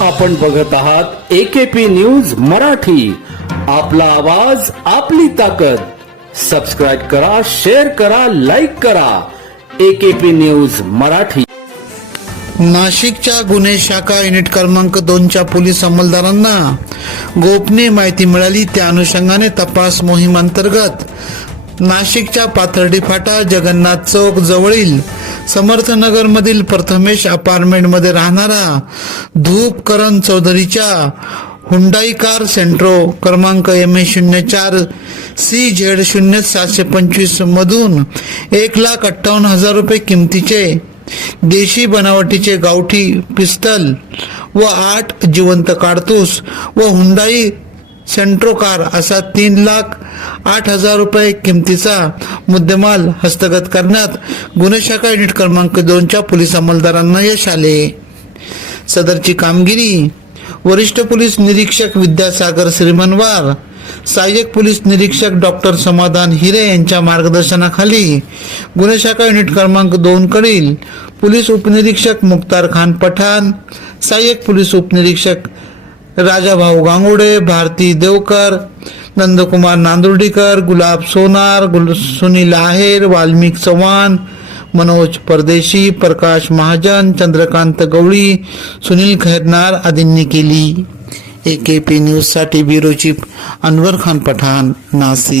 आपण बघत आहात एकेपी न्यूज मराठी. आपला आवाज आपली ताकद. सबस्क्राईब करा शेअर करा लाईक करा. AKP news Marathi. नाशिकच्या गुन्हे शाखा युनिट क्रमांक दोनच्या पोलीस अंमलदारांना गोपनीय माहिती मिळाली त्या अनुषंगाने तपास मोहीम अंतर्गत नाशिकच्या पाथर्डी फाटा जगन्नाथ चौक जवळील समर्थनगर मधील प्रथमेश अपार्टमेंटमध्ये राहणारा धूप करण चौधरीच्या हुंडाई कार सेंट्रो क्रमांक एम ए शून्य चार सी झेड शून्य सातशे पंचवीस मधून एक लाख अठ्ठावन्न हजार रुपये किमतीचे देशी बनावटीचे गावठी पिस्तल व आठ जिवंत काडतूस व हुंडाई सेंट्रो कार असा तीन लाख आठ हजार रुपये किमतीचा मुद्देमाल हस्तगत करण्यात गुन्हे शाखा युनिट क्रमांक दोनच्या पोलीस अंमलदारांना यश आले. सदरची कामगिरी वरिष्ठ पोलीस निरीक्षक विद्यासागर श्रीमनवार सहाय्यक पोलीस निरीक्षक डॉक्टर समाधान हिरे यांच्या मार्गदर्शनाखाली गुन्हे शाखा युनिट क्रमांक दोन कडील पोलीस उपनिरीक्षक मुक्तार खान पठाण सहाय्यक पोलीस उपनिरीक्षक राजाभाऊ गांगुडे भारती देवकर नंदकुमार नांदुर्डीकर गुलाब सोनार गुल सुनील आहेर वाल्मिक चव्हाण मनोज परदेशी प्रकाश महाजन चंद्रकांत गवळी सुनील खैरनार आदींनी केली. ए के पी न्यूजसाठी ब्युरो चीफ अनवर खान पठाण नाशिक.